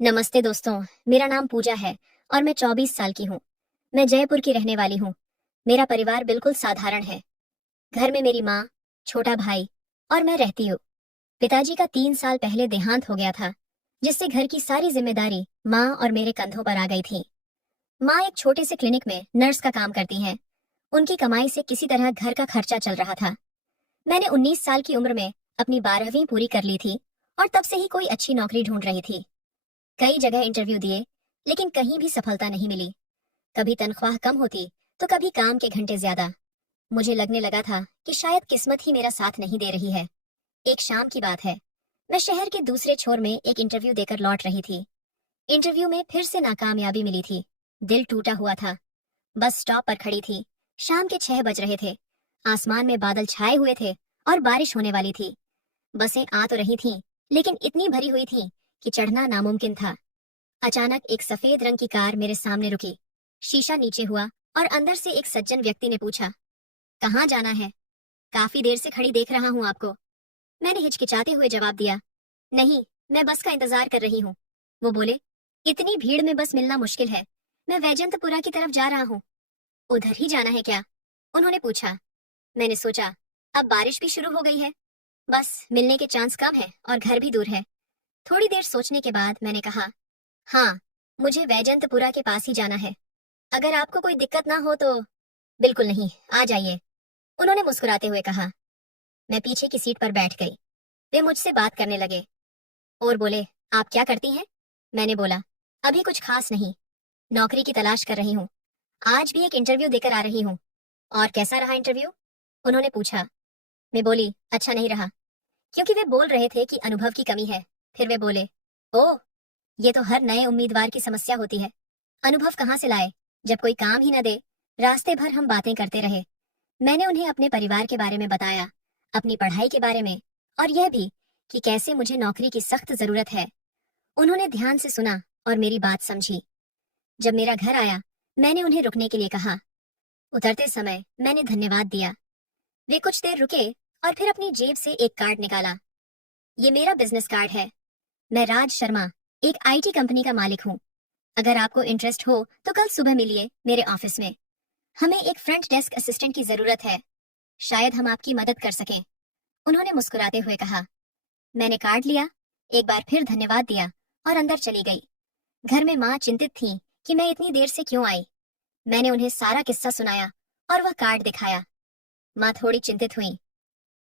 नमस्ते दोस्तों। मेरा नाम पूजा है और मैं 24 साल की हूँ। मैं जयपुर की रहने वाली हूँ। मेरा परिवार बिल्कुल साधारण है। घर में मेरी माँ, छोटा भाई और मैं रहती हूँ। पिताजी का 3 साल पहले देहांत हो गया था, जिससे घर की सारी जिम्मेदारी माँ और मेरे कंधों पर आ गई थी। माँ एक छोटे से क्लिनिक में नर्स का काम करती हैं। उनकी कमाई से किसी तरह घर का खर्चा चल रहा था। मैंने 19 साल की उम्र में अपनी 12वीं पूरी कर ली थी और तब से ही कोई अच्छी नौकरी ढूंढ रही थी। कई जगह इंटरव्यू दिए, लेकिन कहीं भी सफलता नहीं मिली। कभी तनख्वाह कम होती, तो कभी काम के घंटे ज्यादा। मुझे लगने लगा था कि शायद किस्मत ही मेरा साथ नहीं दे रही है। एक शाम की बात है। मैं शहर के दूसरे छोर में एक इंटरव्यू देकर लौट रही थी। इंटरव्यू में फिर से नाकामयाबी मिली थी। दिल टूटा हुआ था। बस स्टॉप पर खड़ी थी। शाम के 6 बज रहे थे। आसमान में बादल छाए हुए थे और बारिश होने वाली थी। बसें आ तो रही थीं, लेकिन इतनी भरी हुई थी कि चढ़ना नामुमकिन था। अचानक एक सफेद रंग की कार मेरे सामने रुकी। शीशा नीचे हुआ और अंदर से एक सज्जन व्यक्ति ने पूछा, कहाँ जाना है? काफी देर से खड़ी देख रहा हूँ आपको। मैंने हिचकिचाते हुए जवाब दिया, नहीं, मैं बस का इंतजार कर रही हूँ। वो बोले, इतनी भीड़ में बस मिलना मुश्किल है। मैं वैजंतपुरा की तरफ जा रहा हूँ। उधर ही जाना है क्या? उन्होंने पूछा। मैंने सोचा, अब बारिश भी शुरू हो गई है। बस मिलने के चांस कम है और घर भी दूर है। थोड़ी देर सोचने के बाद मैंने कहा, हाँ, मुझे वैजंतपुरा के पास ही जाना है। अगर आपको कोई दिक्कत ना हो तो। बिल्कुल नहीं, आ जाइए, उन्होंने मुस्कुराते हुए कहा। मैं पीछे की सीट पर बैठ गई। वे मुझसे बात करने लगे और बोले, आप क्या करती हैं? मैंने बोला, अभी कुछ खास नहीं, नौकरी की तलाश कर रही हूँ। आज भी एक इंटरव्यू देकर आ रही हूँ। और कैसा रहा इंटरव्यू? उन्होंने पूछा। मैं बोली, अच्छा नहीं रहा। क्योंकि वे बोल रहे थे कि अनुभव की कमी है। फिर वे बोले, ओह, ये तो हर नए उम्मीदवार की समस्या होती है। अनुभव कहाँ से लाए, जब कोई काम ही न दे। रास्ते भर हम बातें करते रहे। मैंने उन्हें अपने परिवार के बारे में बताया, अपनी पढ़ाई के बारे में, और यह भी कि कैसे मुझे नौकरी की सख्त जरूरत है। उन्होंने ध्यान से सुना और मेरी बात समझी। जब मेरा घर आया, मैंने उन्हें रुकने के लिए कहा। उतरते समय मैंने धन्यवाद दिया। वे कुछ देर रुके और फिर अपनी जेब से एक कार्ड निकाला। ये मेरा बिजनेस कार्ड है। मैं राज शर्मा, एक आईटी कंपनी का मालिक हूँ। अगर आपको इंटरेस्ट हो तो कल सुबह मिलिए मेरे ऑफिस में। हमें एक फ्रंट डेस्क असिस्टेंट की जरूरत है। शायद हम आपकी मदद कर सकें। उन्होंने मुस्कुराते हुए कहा। मैंने कार्ड लिया, एक बार फिर धन्यवाद दिया और अंदर चली गई। घर में माँ चिंतित थी कि मैं इतनी देर से क्यों आई। मैंने उन्हें सारा किस्सा सुनाया और वह कार्ड दिखाया। माँ थोड़ी चिंतित हुई।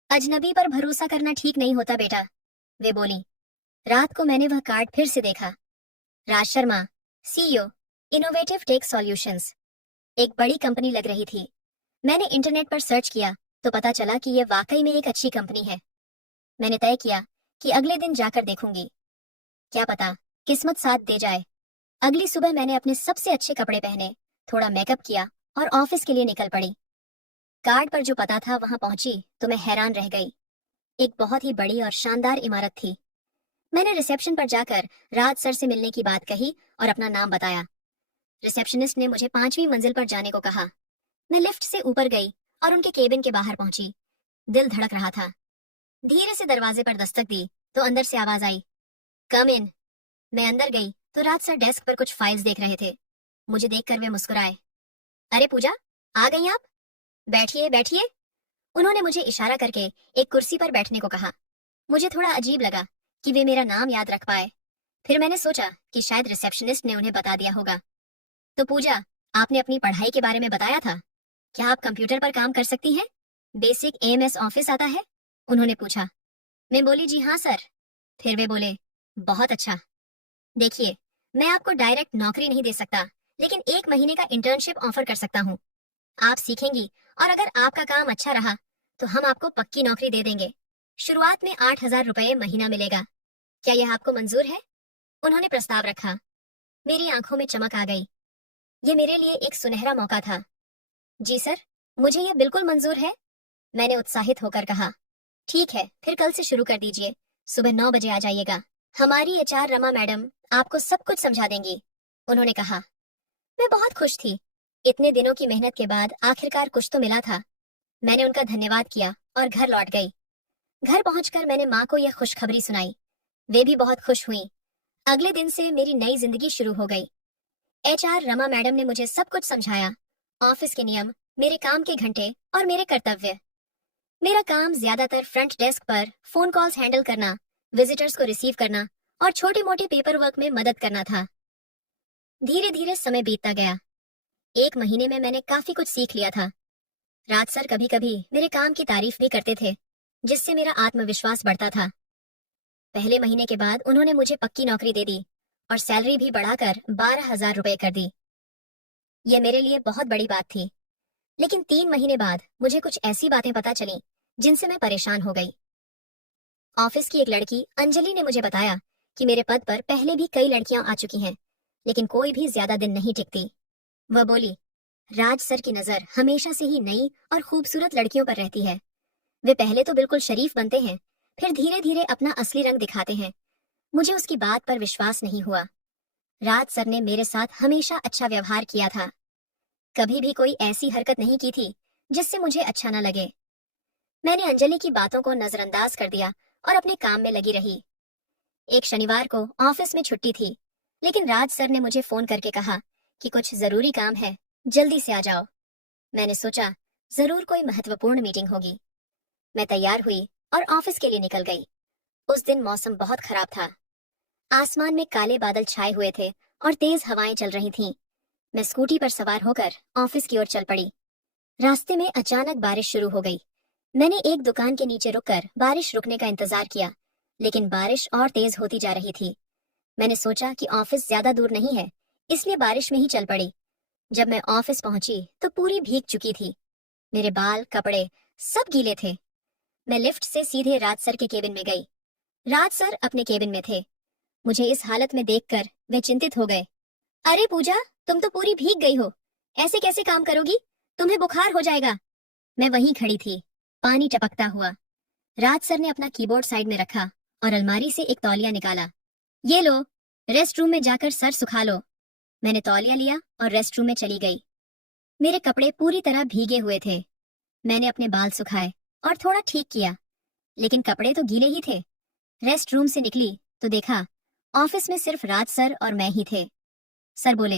अजनबी पर भरोसा करना ठीक नहीं होता बेटा, वे बोली। रात को मैंने वह कार्ड फिर से देखा। Raj Sharma, CEO, innovative tech solutions. एक बड़ी कंपनी लग रही थी। मैंने इंटरनेट पर सर्च किया तो पता चला कि यह वाकई में एक अच्छी कंपनी है। मैंने तय किया कि अगले दिन जाकर देखूंगी। क्या पता किस्मत साथ दे जाए। अगली सुबह मैंने अपने सबसे अच्छे कपड़े पहने, थोड़ा मेकअप किया और ऑफिस के लिए निकल पड़ी। कार्ड पर जो पता था वहां पहुंची तो मैं हैरान रह गई। एक बहुत ही बड़ी और शानदार इमारत थी। मैंने रिसेप्शन पर जाकर राज सर से मिलने की बात कही और अपना नाम बताया। रिसेप्शनिस्ट ने मुझे 5वीं मंजिल पर जाने को कहा। मैं लिफ्ट से ऊपर गई और उनके केबिन के बाहर पहुंची। दिल धड़क रहा था। धीरे से दरवाजे पर दस्तक दी तो अंदर से आवाज आई, कम इन। मैं अंदर गई तो राज सर डेस्क पर कुछ फाइल्स देख रहे थे। मुझे देखकर वे मुस्कुराए। अरे पूजा, आ गई आप? बैठिए बैठिए। उन्होंने मुझे इशारा करके एक कुर्सी पर बैठने को कहा। मुझे थोड़ा अजीब लगा कि वे मेरा नाम याद रख पाए। फिर मैंने सोचा कि शायद रिसेप्शनिस्ट ने उन्हें बता दिया होगा। तो पूजा, आपने अपनी पढ़ाई के बारे में बताया था। क्या आप कंप्यूटर पर काम कर सकती हैं? बेसिक एएमएस ऑफिस आता है? उन्होंने पूछा। मैं बोली, जी हाँ सर। फिर वे बोले, बहुत अच्छा। देखिए, मैं आपको डायरेक्ट नौकरी नहीं दे सकता, लेकिन 1 महीने का इंटर्नशिप ऑफर कर सकता हूँ। आप सीखेंगी और अगर आपका काम अच्छा रहा तो हम आपको पक्की नौकरी दे देंगे। शुरुआत में 8,000 रुपये महीना मिलेगा। क्या यह आपको मंजूर है? उन्होंने प्रस्ताव रखा। मेरी आंखों में चमक आ गई। ये मेरे लिए एक सुनहरा मौका था। जी सर, मुझे ये बिल्कुल मंजूर है, मैंने उत्साहित होकर कहा। ठीक है, फिर कल से शुरू कर दीजिए। सुबह 9 बजे आ जाइएगा। हमारी एचआर रमा मैडम आपको सब कुछ समझा देंगी, उन्होंने कहा। मैं बहुत खुश थी। इतने दिनों की मेहनत के बाद आखिरकार कुछ तो मिला था। मैंने उनका धन्यवाद किया और घर लौट गई। घर पहुंचकर मैंने माँ को यह खुशखबरी सुनाई। वे भी बहुत खुश हुई। अगले दिन से मेरी नई जिंदगी शुरू हो गई। एचआर रमा मैडम ने मुझे सब कुछ समझाया, ऑफिस के नियम, मेरे काम के घंटे और मेरे कर्तव्य। मेरा काम ज्यादातर फ्रंट डेस्क पर फोन कॉल्स हैंडल करना, विजिटर्स को रिसीव करना और छोटे मोटे पेपर वर्क में मदद करना था। धीरे धीरे समय बीतता गया। 1 महीने में मैंने काफी कुछ सीख लिया था। राज सर कभी कभी मेरे काम की तारीफ भी करते थे, जिससे मेरा आत्मविश्वास बढ़ता था। पहले महीने के बाद उन्होंने मुझे पक्की नौकरी दे दी और सैलरी भी बढ़ाकर 12,000 रुपए कर दी। यह मेरे लिए बहुत बड़ी बात थी। लेकिन 3 महीने बाद मुझे कुछ ऐसी बातें पता चली जिनसे मैं परेशान हो गई। ऑफिस की एक लड़की अंजलि ने मुझे बताया कि मेरे पद पर पहले भी कई लड़कियां आ चुकी हैं, लेकिन कोई भी ज्यादा दिन नहीं टिकती। वह बोली, राज सर की नजर हमेशा से ही नई और खूबसूरत लड़कियों पर रहती है। वे पहले तो बिल्कुल शरीफ बनते हैं, फिर धीरे धीरे अपना असली रंग दिखाते हैं। मुझे उसकी बात पर विश्वास नहीं हुआ। राज सर ने मेरे साथ हमेशा अच्छा व्यवहार किया था। कभी भी कोई ऐसी हरकत नहीं की थी जिससे मुझे अच्छा न लगे। मैंने अंजलि की बातों को नजरअंदाज कर दिया और अपने काम में लगी रही। एक शनिवार को ऑफिस में छुट्टी थी, लेकिन राज सर ने मुझे फोन करके कहा कि कुछ जरूरी काम है, जल्दी से आ जाओ। मैंने सोचा जरूर कोई महत्वपूर्ण मीटिंग होगी। मैं तैयार हुई और ऑफिस के लिए निकल गई। उस दिन मौसम बहुत खराब था। आसमान में काले बादल छाए हुए थे और तेज हवाएं चल रही थीं। मैं स्कूटी पर सवार होकर ऑफिस की ओर चल पड़ी। रास्ते में अचानक बारिश शुरू हो गई। मैंने एक दुकान के नीचे रुककर बारिश रुकने का इंतजार किया, लेकिन बारिश और तेज होती जा रही थी। मैंने सोचा कि ऑफिस ज्यादा दूर नहीं है, इसलिए बारिश में ही चल पड़ी। जब मैं ऑफिस पहुंची तो पूरी भीग चुकी थी। मेरे बाल, कपड़े सब गीले थे। मैं लिफ्ट से सीधे राज सर के केबिन में गई। राज सर अपने केबिन में थे। मुझे इस हालत में देखकर वे चिंतित हो गए। अरे पूजा, तुम तो पूरी भीग गई हो, ऐसे कैसे काम करोगी? तुम्हें बुखार हो जाएगा। मैं वहीं खड़ी थी, पानी टपकता हुआ। राज सर ने अपना कीबोर्ड साइड में रखा और अलमारी से एक तौलिया निकाला। ये लो, रेस्ट रूम में जाकर सर सुखा लो। मैंने तौलिया लिया और रेस्ट रूम में चली गई। मेरे कपड़े पूरी तरह भीगे हुए थे। मैंने अपने बाल सुखाए और थोड़ा ठीक किया, लेकिन कपड़े तो गीले ही थे। रेस्ट रूम से निकली तो देखा ऑफिस में सिर्फ राज सर और मैं ही थे। सर बोले,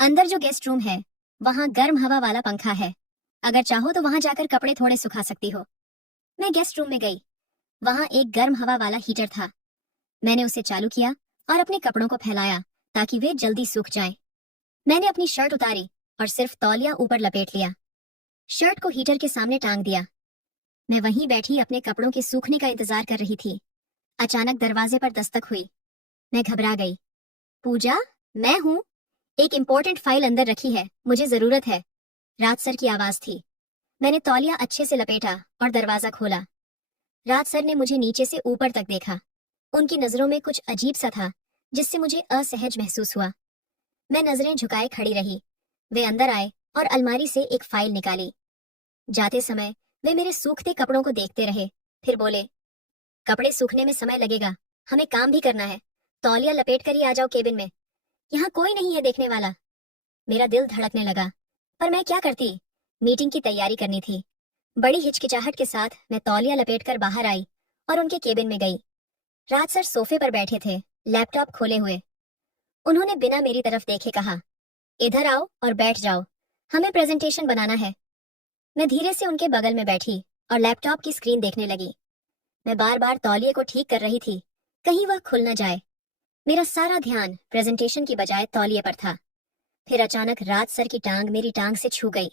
अंदर जो गेस्ट रूम है वहां गर्म हवा वाला पंखा है, अगर चाहो तो वहां जाकर कपड़े थोड़े सुखा सकती हो। मैं गेस्ट रूम में गई। वहां एक गर्म हवा वाला हीटर था। मैंने उसे चालू किया और अपने कपड़ों को फैलाया ताकि वे जल्दी सूख जाएं। मैंने अपनी शर्ट उतारी और सिर्फ तौलिया ऊपर लपेट लिया। शर्ट को हीटर के सामने टांग दिया। मैं वहीं बैठी अपने कपड़ों के सूखने का इंतजार कर रही थी। अचानक दरवाजे पर दस्तक हुई। मैं घबरा गई। पूजा, मैं हूँ। एक इम्पोर्टेंट फाइल अंदर रखी है, मुझे जरूरत है। राज सर की आवाज थी। मैंने तौलिया अच्छे से लपेटा और दरवाजा खोला। राज सर ने मुझे नीचे से ऊपर तक देखा। उनकी नजरों में कुछ अजीब सा था, जिससे मुझे असहज महसूस हुआ। मैं नजरें झुकाए खड़ी रही। वे अंदर आए और अलमारी से एक फाइल निकाली। जाते समय वे मेरे सूखते कपड़ों को देखते रहे, फिर बोले, कपड़े सूखने में समय लगेगा, हमें काम भी करना है। तौलिया लपेट कर ही आ जाओ केबिन में, यहाँ कोई नहीं है देखने वाला। मेरा दिल धड़कने लगा, पर मैं क्या करती? मीटिंग की तैयारी करनी थी। बड़ी हिचकिचाहट के साथ मैं तौलिया लपेटकर बाहर आई और उनके केबिन में गई। राज सर सोफे पर बैठे थे, लैपटॉप खोले हुए। उन्होंने बिना मेरी तरफ देखे कहा, इधर आओ और बैठ जाओ, हमें प्रेजेंटेशन बनाना है। मैं धीरे से उनके बगल में बैठी और लैपटॉप की स्क्रीन देखने लगी। मैं बार बार तौलिए को ठीक कर रही थी, कहीं वह खुल न जाए। मेरा सारा ध्यान प्रेजेंटेशन की बजाय तौलिए पर था। फिर अचानक राज सर की टांग मेरी टांग से छू गई।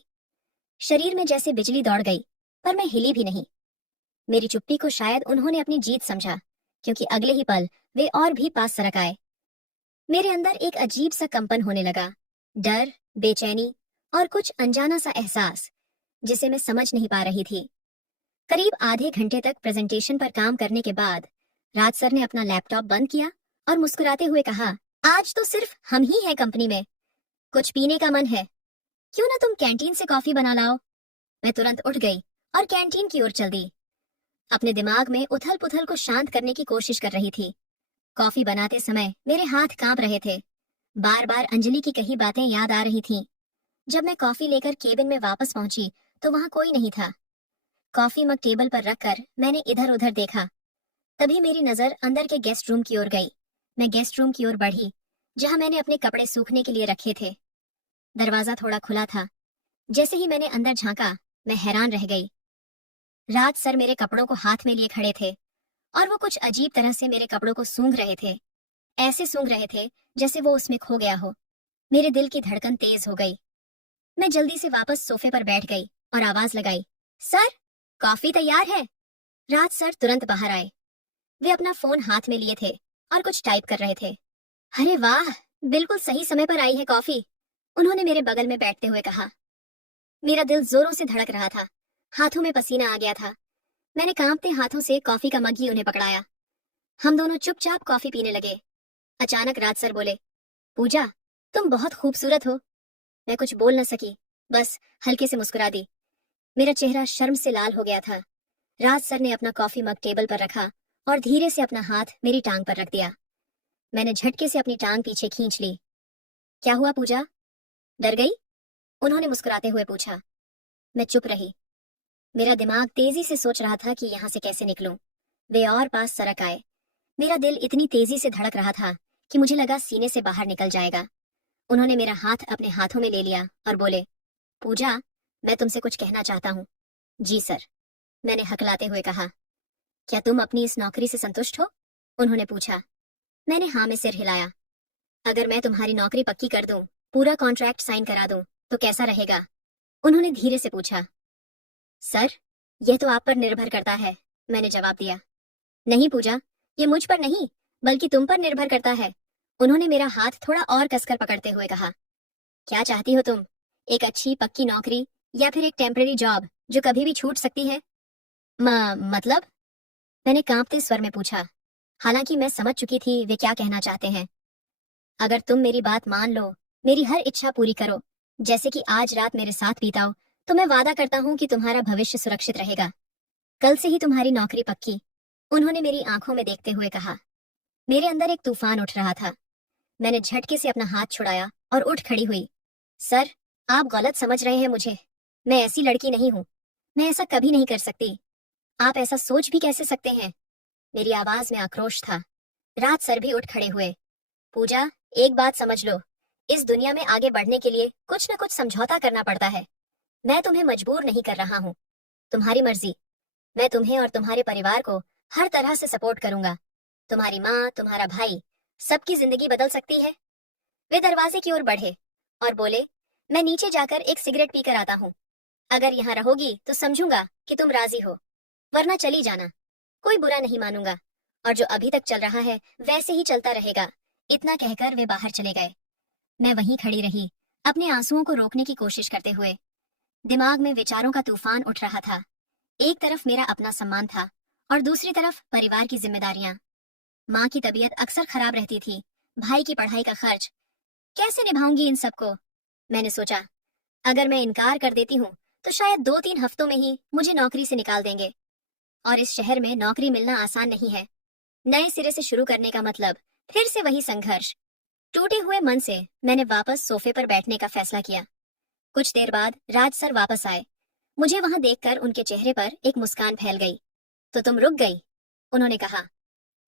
शरीर में जैसे बिजली दौड़ गई, पर मैं हिली भी नहीं। मेरी चुप्पी को शायद उन्होंने अपनी जीत समझा, क्योंकि अगले ही पल वे और भी पास सरक आए। मेरे अंदर एक अजीब सा कंपन होने लगा, डर, बेचैनी और कुछ अनजाना सा एहसास, जिसे मैं समझ नहीं पा रही थी। करीब आधे घंटे तक प्रेजेंटेशन पर काम करने के बाद राज सर ने अपना लैपटॉप बंद किया और मुस्कुराते हुए कहा, आज तो सिर्फ हम ही हैं कंपनी में। कुछ पीने का मन है? क्यों ना तुम कैंटीन से कॉफी बना लाओ। मैं तुरंत उठ गई और कैंटीन की ओर चल दी। अपने दिमाग में उथल पुथल को शांत करने की कोशिश कर रही थी। कॉफी बनाते समय मेरे हाथ कांप रहे थे। बार बार अंजलि की कही बातें याद आ रही थीं। जब मैं कॉफी लेकर केबिन में वापस पहुंची तो वहां कोई नहीं था। कॉफी मग टेबल पर रखकर मैंने इधर उधर देखा। तभी मेरी नजर अंदर के गेस्ट रूम की ओर गई। मैं गेस्ट रूम की ओर बढ़ी, जहां मैंने अपने कपड़े सूखने के लिए रखे थे। दरवाजा थोड़ा खुला था। जैसे ही मैंने अंदर झांका, मैं हैरान रह गई। राज सर मेरे कपड़ों को हाथ में लिए खड़े थे और वो कुछ अजीब तरह से मेरे कपड़ों को सूंघ रहे थे। ऐसे सूंघ रहे थे जैसे वो उसमें खो गया हो। मेरे दिल की धड़कन तेज हो गई। मैं जल्दी से वापस सोफे पर बैठ गई और आवाज लगाई, सर, कॉफी तैयार है। राज सर तुरंत बाहर आए। वे अपना फोन हाथ में लिए थे और कुछ टाइप कर रहे थे। अरे वाह, बिल्कुल सही समय पर आई है कॉफी, उन्होंने मेरे बगल में बैठते हुए कहा। मेरा दिल जोरों से धड़क रहा था, हाथों में पसीना आ गया था। मैंने कांपते हाथों से कॉफी का मग ही उन्हें पकड़ाया। हम दोनों चुपचाप कॉफी पीने लगे। अचानक राज सर बोले, पूजा, तुम बहुत खूबसूरत हो। मैं कुछ बोल न सकी, बस हल्के से मुस्कुरा दी। मेरा चेहरा शर्म से लाल हो गया था। राज सर ने अपना कॉफी मग टेबल पर रखा और धीरे से अपना हाथ मेरी टांग पर रख दिया। मैंने झटके से अपनी टांग पीछे खींच ली। क्या हुआ पूजा, डर गई, उन्होंने मुस्कुराते हुए पूछा। मैं चुप रही। मेरा दिमाग तेजी से सोच रहा था कि यहाँ से कैसे निकलूं। वे और पास सरक आए। मेरा दिल इतनी तेजी से धड़क रहा था कि मुझे लगा सीने से बाहर निकल जाएगा। उन्होंने मेरा हाथ अपने हाथों में ले लिया और बोले, पूजा, मैं तुमसे कुछ कहना चाहता हूँ। जी सर, मैंने हकलाते हुए कहा। क्या तुम अपनी इस नौकरी से संतुष्ट हो, उन्होंने पूछा। मैंने हाँ में सिर हिलाया। अगर मैं तुम्हारी नौकरी पक्की कर दूं, पूरा कॉन्ट्रैक्ट साइन करा दूं, तो कैसा रहेगा, उन्होंने धीरे से पूछा। सर, यह तो आप पर निर्भर करता है, मैंने जवाब दिया। नहीं पूजा, ये मुझ पर नहीं, बल्कि तुम पर निर्भर करता है, उन्होंने मेरा हाथ थोड़ा और कसकर पकड़ते हुए कहा। क्या चाहती हो तुम, एक अच्छी पक्की नौकरी या फिर एक टेम्पररी जॉब जो कभी भी छूट सकती है? मतलब, मैंने कांपते स्वर में पूछा। हालांकि मैं समझ चुकी थी वे क्या कहना चाहते हैं। अगर तुम मेरी बात मान लो, मेरी हर इच्छा पूरी करो, जैसे कि आज रात मेरे साथ बिताओ, तो मैं वादा करता हूँ कि तुम्हारा भविष्य सुरक्षित रहेगा। कल से ही तुम्हारी नौकरी पक्की, उन्होंने मेरी आंखों में देखते हुए कहा। मेरे अंदर एक तूफान उठ रहा था। मैंने झटके से अपना हाथ छुड़ाया और उठ खड़ी हुई। सर, आप गलत समझ रहे हैं मुझे। मैं ऐसी लड़की नहीं हूँ। मैं ऐसा कभी नहीं कर सकती। आप ऐसा सोच भी कैसे सकते हैं? मेरी आवाज में आक्रोश था। राज सर भी उठ खड़े हुए। पूजा, एक बात समझ लो, इस दुनिया में आगे बढ़ने के लिए कुछ न कुछ समझौता करना पड़ता है। मैं तुम्हें मजबूर नहीं कर रहा हूँ। तुम्हारी मर्जी। मैं तुम्हें और तुम्हारे परिवार को हर तरह से सपोर्ट करूंगा। तुम्हारी माँ, तुम्हारा भाई, सबकी जिंदगी बदल सकती है। वे दरवाजे की ओर बढ़े और बोले, मैं नीचे जाकर एक सिगरेट पीकर आता हूँ। अगर यहाँ रहोगी तो समझूंगा कि तुम राजी हो, वरना चली जाना। कोई बुरा नहीं मानूंगा, और जो अभी तक चल रहा है वैसे ही चलता रहेगा। इतना कहकर वे बाहर चले गए। मैं वहीं खड़ी रही, अपने आंसुओं को रोकने की कोशिश करते हुए। दिमाग में विचारों का तूफान उठ रहा था। एक तरफ मेरा अपना सम्मान था और दूसरी तरफ परिवार की जिम्मेदारियां। माँ की तबीयत अक्सर खराब रहती थी, भाई की पढ़ाई का खर्च, कैसे निभाऊंगी इन सबको? मैंने सोचा, अगर मैं इनकार कर देती हूँ तो शायद 2-3 हफ्तों में ही मुझे नौकरी से निकाल देंगे। और इस शहर में नौकरी मिलना आसान नहीं है। नए सिरे से शुरू करने का मतलब फिर से वही संघर्ष। टूटे हुए मन से मैंने वापस सोफे पर बैठने का फैसला किया। कुछ देर बाद राज सर वापस आए। मुझे वहां देखकर उनके चेहरे पर एक मुस्कान फैल गई। तो तुम रुक गई, उन्होंने कहा।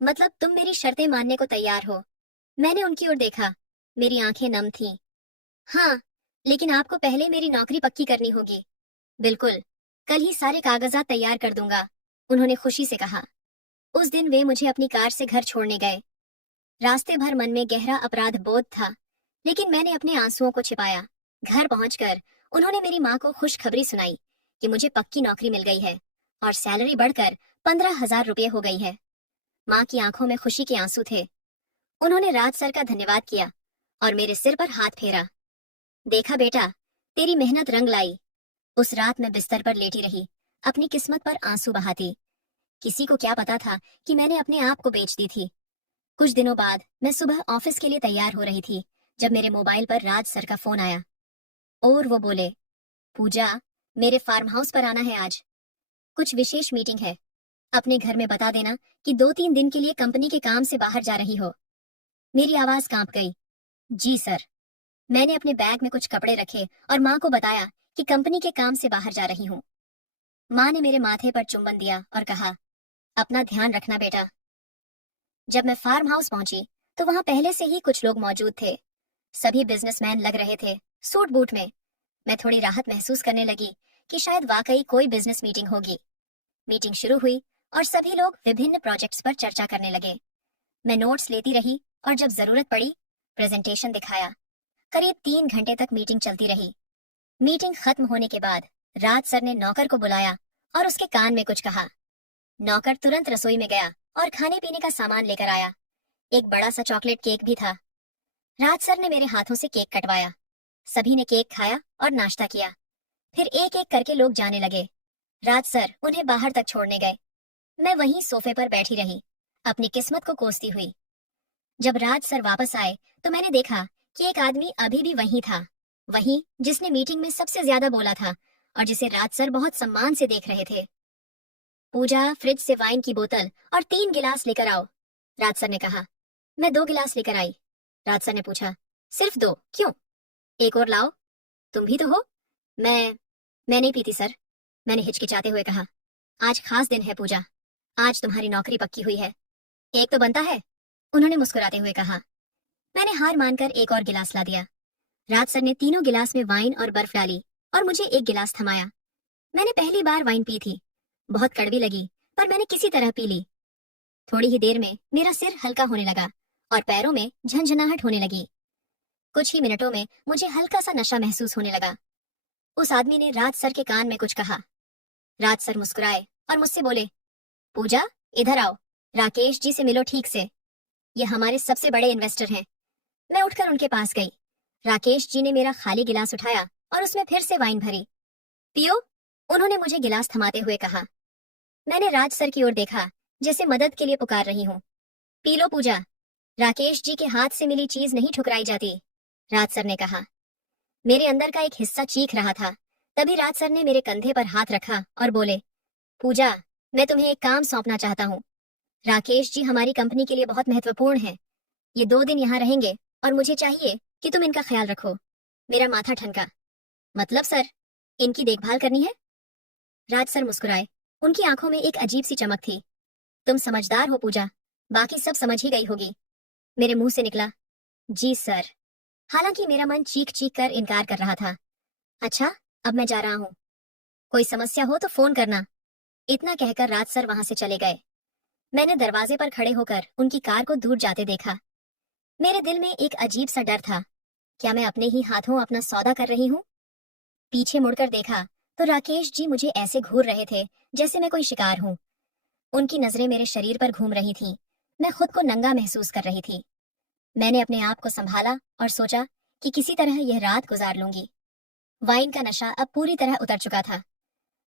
मतलब तुम मेरी शर्तें मानने को तैयार हो? मैंने उनकी ओर देखा। मेरी आंखें नम थीं। हाँ, लेकिन आपको पहले मेरी नौकरी पक्की करनी होगी। बिल्कुल, कल ही सारे कागजात तैयार कर दूंगा, उन्होंने खुशी से कहा। उस दिन वे मुझे अपनी कार से घर छोड़ने गए। रास्ते भर मन में गहरा अपराध बोध था, लेकिन मैंने अपने आंसुओं को छिपाया। घर पहुंचकर उन्होंने मेरी माँ को खुशखबरी सुनाई कि मुझे पक्की नौकरी मिल गई है और सैलरी बढ़कर 15,000 रुपये हो गई है। माँ की आंखों में खुशी के आंसू थे। उन्होंने राज सर का धन्यवाद किया और मेरे सिर पर हाथ फेरा। देखा बेटा, तेरी मेहनत रंग लाई। उस रात मैं बिस्तर पर लेटी रही, अपनी किस्मत पर आंसू बहाती। किसी को क्या पता था कि मैंने अपने आप को बेच दी थी। कुछ दिनों बाद मैं सुबह ऑफिस के लिए तैयार हो रही थी जब मेरे मोबाइल पर राज सर का फोन आया और वो बोले, पूजा, मेरे फार्म हाउस पर आना है आज। कुछ विशेष मीटिंग है। अपने घर में बता देना कि 2-3 दिन के लिए कंपनी के काम से बाहर जा रही हो। मेरी आवाज कांप गई। जी सर। मैंने अपने बैग में कुछ कपड़े रखे और माँ को बताया कि कंपनी के काम से बाहर जा रही हूँ। माँ ने मेरे माथे पर चुंबन दिया और कहा, अपना ध्यान रखना बेटा। जब मैं फार्म हाउस पहुंची तो वहां पहले से ही कुछ लोग मौजूद थे। सभी बिजनेसमैन लग रहे थे, सूट बूट में। मैं थोड़ी राहत महसूस करने लगी कि शायद वाकई कोई बिजनेस मीटिंग होगी। मीटिंग शुरू हुई और सभी लोग विभिन्न प्रोजेक्ट्स पर चर्चा करने लगे। मैं नोट्स लेती रही और जब जरूरत पड़ी प्रेजेंटेशन दिखाया। करीब 3 घंटे तक मीटिंग चलती रही। मीटिंग खत्म होने के बाद राज सर ने नौकर को बुलाया और उसके कान में कुछ कहा। नौकर तुरंत रसोई में गया और खाने पीने का सामान लेकर आया। एक बड़ा सा चॉकलेट केक भी था। राज सर ने मेरे हाथों से केक कटवाया। सभी ने केक खाया और नाश्ता किया। फिर एक एक करके लोग जाने लगे। राज सर उन्हें बाहर तक छोड़ने गए। मैं वहीं सोफे पर बैठी रही, अपनी किस्मत को कोसती हुई। जब राज सर वापस आए तो मैंने देखा कि एक आदमी अभी भी वहीं था, वहीं जिसने मीटिंग में सबसे ज्यादा बोला था और जिसे राज सर बहुत सम्मान से देख रहे थे। पूजा, फ्रिज से वाइन की बोतल और 3 गिलास लेकर आओ, राज सर ने कहा। मैं 2 गिलास लेकर आई। राज सर ने पूछा, सिर्फ 2 क्यों? एक और लाओ, तुम भी तो हो। मैं नहीं पीती सर, मैंने हिचकिचाते हुए कहा। आज खास दिन है पूजा, आज तुम्हारी नौकरी पक्की हुई है, एक तो बनता है, उन्होंने मुस्कुराते हुए कहा। मैंने हार मानकर एक और गिलास ला दिया। राज सर ने तीनों गिलास में वाइन और बर्फ डाली और मुझे एक गिलास थमाया। मैंने पहली बार वाइन पी थी, बहुत कड़वी लगी, पर मैंने किसी तरह पी ली। थोड़ी ही देर में मेरा सिर हल्का होने लगा और पैरों में झंझनाहट होने लगी। कुछ ही मिनटों में मुझे हल्का सा नशा महसूस होने लगा। उस आदमी ने राज सर के कान में कुछ कहा। राज सर मुस्कुराए और मुझसे बोले, पूजा इधर आओ, राकेश जी से मिलो ठीक से, ये हमारे सबसे बड़े इन्वेस्टर हैं। मैं उठकर उनके पास गई। राकेश जी ने मेरा खाली गिलास उठाया और उसमें फिर से वाइन भरी। पियो, उन्होंने मुझे गिलास थमाते हुए कहा। मैंने राज सर की ओर देखा, जैसे मदद के लिए पुकार रही हूँ। पी लो पूजा, राकेश जी के हाथ से मिली चीज नहीं ठुकराई जाती, राज सर ने कहा। मेरे अंदर का एक हिस्सा चीख रहा था। तभी राज सर ने मेरे कंधे पर हाथ रखा और बोले, पूजा, मैं तुम्हें एक काम सौंपना चाहता हूँ। राकेश जी हमारी कंपनी के लिए बहुत महत्वपूर्ण है। ये 2 दिन यहाँ रहेंगे और मुझे चाहिए कि तुम इनका ख्याल रखो। मेरा माथा ठनका। मतलब सर, इनकी देखभाल करनी है? राज सर मुस्कुराए। उनकी आंखों में एक अजीब सी चमक थी। तुम समझदार हो पूजा, बाकी सब समझ ही गई होगी। मेरे मुंह से निकला, जी सर। हालांकि मेरा मन चीख चीख कर इनकार कर रहा था। अच्छा, अब मैं जा रहा हूँ, कोई समस्या हो तो फोन करना। इतना कहकर राज सर वहां से चले गए। मैंने दरवाजे पर खड़े होकर उनकी कार को दूर जाते देखा। मेरे दिल में एक अजीब सा डर था। क्या मैं अपने ही हाथों अपना सौदा कर रही हूँ? पीछे मुड़कर देखा तो राकेश जी मुझे ऐसे घूर रहे थे जैसे मैं कोई शिकार हूँ। उनकी नजरें मेरे शरीर पर घूम रही थीं। मैं खुद को नंगा महसूस कर रही थी। मैंने अपने आप को संभाला और सोचा कि किसी तरह यह रात गुजार लूंगी। वाइन का नशा अब पूरी तरह उतर चुका था।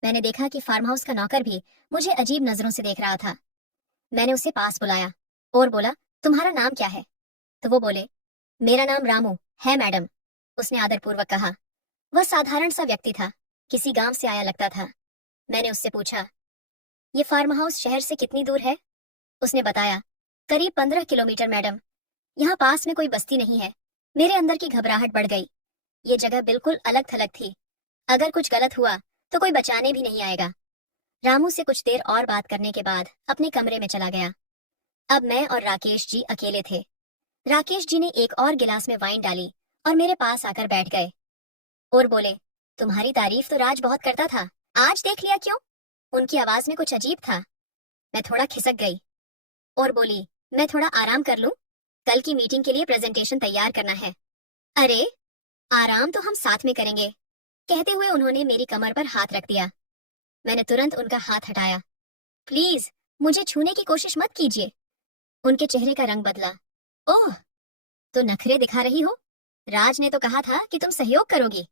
मैंने देखा कि फार्म हाउस का नौकर भी मुझे अजीब नजरों से देख रहा था। मैंने उसे पास बुलाया और बोला, तुम्हारा नाम क्या है? तो वो बोले, मेरा नाम रामू है मैडम, उसने आदरपूर्वक कहा। वह साधारण सा व्यक्ति था, किसी गांव से आया लगता था। मैंने उससे पूछा, ये फार्म हाउस शहर से कितनी दूर है? उसने बताया, करीब 15 किलोमीटर मैडम। यहाँ पास में कोई बस्ती नहीं है। मेरे अंदर की घबराहट बढ़ गई। ये जगह बिल्कुल अलग थलग थी। अगर कुछ गलत हुआ तो कोई बचाने भी नहीं आएगा। रामू से कुछ देर और बात करने के बाद अपने कमरे में चला गया। अब मैं और राकेश जी अकेले थे। राकेश जी ने एक और गिलास में वाइन डाली और मेरे पास आकर बैठ गए और बोले, तुम्हारी तारीफ तो राज बहुत करता था, आज देख लिया क्यों? उनकी आवाज में कुछ अजीब था। मैं थोड़ा खिसक गई और बोली, मैं थोड़ा आराम कर लूं, कल की मीटिंग के लिए प्रेजेंटेशन तैयार करना है। अरे, आराम तो हम साथ में करेंगे, कहते हुए उन्होंने मेरी कमर पर हाथ रख दिया। मैंने तुरंत उनका हाथ हटाया। प्लीज मुझे छूने की कोशिश मत कीजिए। उनके चेहरे का रंग बदला। ओह, तो नखरे दिखा रही हो? राज ने तो कहा था कि तुम सहयोग करोगी।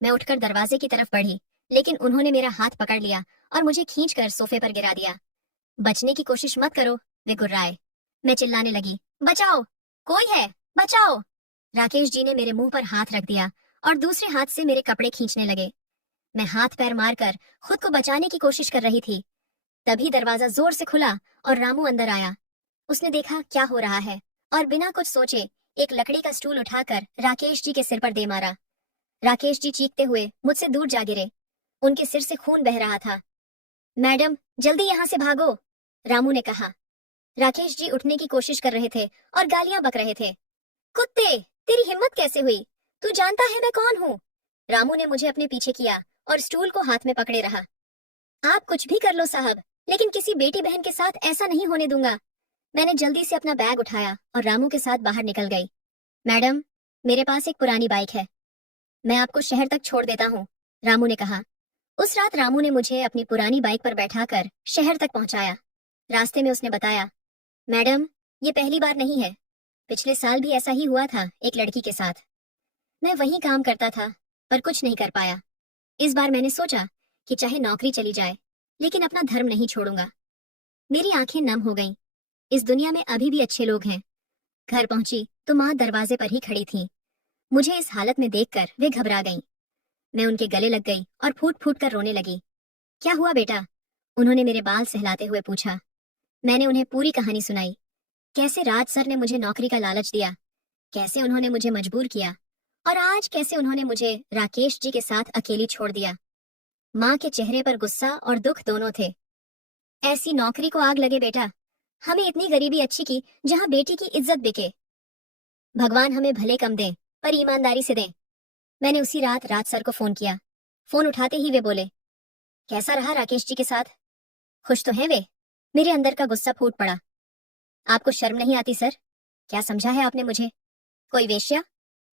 मैं उठकर दरवाजे की तरफ बढ़ी, लेकिन उन्होंने मेरा हाथ पकड़ लिया और मुझे खींचकर सोफे पर गिरा दिया। बचने की कोशिश मत करो, वे गुर्राए। मैं चिल्लाने लगी, बचाओ, कोई है, बचाओ। राकेश जी ने मेरे मुंह पर हाथ रख दिया और दूसरे हाथ से मेरे कपड़े खींचने लगे। मैं हाथ पैर मारकर खुद को बचाने की कोशिश कर रही थी। तभी दरवाजा जोर से खुला और रामू अंदर आया। उसने देखा क्या हो रहा है और बिना कुछ सोचे एक लकड़ी का स्टूल उठाकर राकेश जी के सिर पर दे मारा। राकेश जी चीखते हुए मुझसे दूर जा गिरे। उनके सिर से खून बह रहा था। मैडम, जल्दी यहाँ से भागो, रामू ने कहा। राकेश जी उठने की कोशिश कर रहे थे और गालियां बक रहे थे। कुत्ते, तेरी हिम्मत कैसे हुई? तू जानता है मैं कौन हूँ? रामू ने मुझे अपने पीछे किया और स्टूल को हाथ में पकड़े रहा। आप कुछ भी कर लो साहब, लेकिन किसी बेटी बहन के साथ ऐसा नहीं होने दूंगा। मैंने जल्दी से अपना बैग उठाया और रामू के साथ बाहर निकल गई। मैडम, मेरे पास एक पुरानी बाइक है, मैं आपको शहर तक छोड़ देता हूँ, रामू ने कहा। उस रात रामू ने मुझे अपनी पुरानी बाइक पर बैठाकर शहर तक पहुंचाया। रास्ते में उसने बताया, मैडम, ये पहली बार नहीं है, पिछले साल भी ऐसा ही हुआ था एक लड़की के साथ। मैं वहीं काम करता था पर कुछ नहीं कर पाया। इस बार मैंने सोचा कि चाहे नौकरी चली जाए लेकिन अपना धर्म नहीं छोड़ूंगा। मेरी आंखें नम हो गईं। इस दुनिया में अभी भी अच्छे लोग हैं। घर पहुंची तो माँ दरवाजे पर ही खड़ी थी। मुझे इस हालत में देखकर वे घबरा गईं। मैं उनके गले लग गई और फूट फूट कर रोने लगी। क्या हुआ बेटा? उन्होंने मेरे बाल सहलाते हुए पूछा। मैंने उन्हें पूरी कहानी सुनाई। कैसे राज सर ने मुझे नौकरी का लालच दिया, कैसे उन्होंने मुझे मजबूर किया और आज कैसे उन्होंने मुझे राकेश जी के साथ अकेली छोड़ दिया। माँ के चेहरे पर गुस्सा और दुख दोनों थे। ऐसी नौकरी को आग लगे बेटा, हमें इतनी गरीबी अच्छी की जहाँ बेटी की इज्जत बिके। भगवान हमें भले कम दे पर ईमानदारी से दें। मैंने उसी रात राज सर को फोन किया। फोन उठाते ही वे बोले, कैसा रहा राकेश जी के साथ? खुश तो हैं वे? मेरे अंदर का गुस्सा फूट पड़ा। आपको शर्म नहीं आती सर? क्या समझा है आपने मुझे? कोई वेश्या?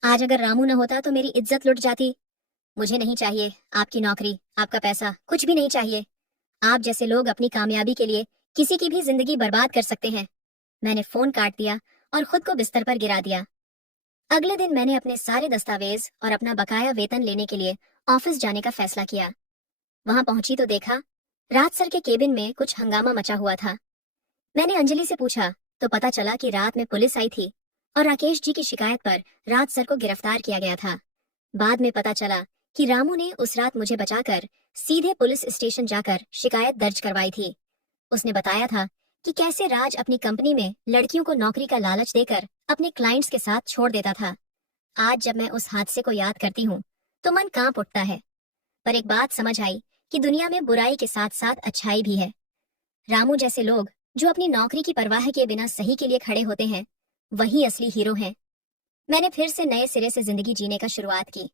आज अगर रामू न होता तो मेरी इज्जत लुट जाती। मुझे नहीं चाहिए आपकी नौकरी, आपका पैसा, कुछ भी नहीं चाहिए। आप जैसे लोग अपनी कामयाबी के लिए किसी की भी जिंदगी बर्बाद कर सकते हैं। मैंने फोन काट दिया और खुद को बिस्तर पर गिरा दिया। अगले दिन मैंने अपने सारे दस्तावेज और अपना बकाया वेतन लेने के लिए ऑफिस जाने का फैसला किया। वहां पहुंची तो देखा राज सर के केबिन में कुछ हंगामा मचा हुआ था। मैंने अंजलि से पूछा तो पता चला कि रात में पुलिस आई थी और राकेश जी की शिकायत पर राज सर को गिरफ्तार किया गया था। बाद में पता चला कि रामू ने उस रात मुझे बचाकर सीधे पुलिस स्टेशन जाकर शिकायत दर्ज करवाई थी। उसने बताया था कि कैसे राज अपनी कंपनी में लड़कियों को नौकरी का लालच देकर अपने क्लाइंट्स के साथ छोड़ देता था। आज जब मैं उस हादसे को याद करती हूँ तो मन कांप उठता है। पर एक बात समझ आई कि दुनिया में बुराई के साथ साथ अच्छाई भी है। रामू जैसे लोग जो अपनी नौकरी की परवाह किए बिना सही के लिए खड़े होते हैं, वही असली हीरो हैं। मैंने फिर से नए सिरे से जिंदगी जीने का शुरुआत की।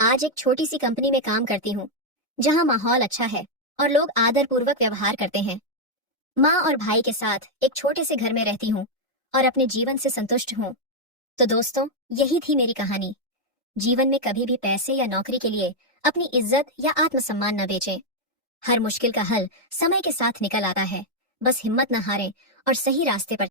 आज एक छोटी सी कंपनी में काम करती हूँ जहाँ माहौल अच्छा है और लोग आदरपूर्वक व्यवहार करते हैं। माँ और भाई के साथ एक छोटे से घर में रहती हूँ और अपने जीवन से संतुष्ट हूँ। तो दोस्तों, यही थी मेरी कहानी। जीवन में कभी भी पैसे या नौकरी के लिए अपनी इज्जत या आत्मसम्मान न बेचें। हर मुश्किल का हल समय के साथ निकल आता है। बस हिम्मत न हारें और सही रास्ते पर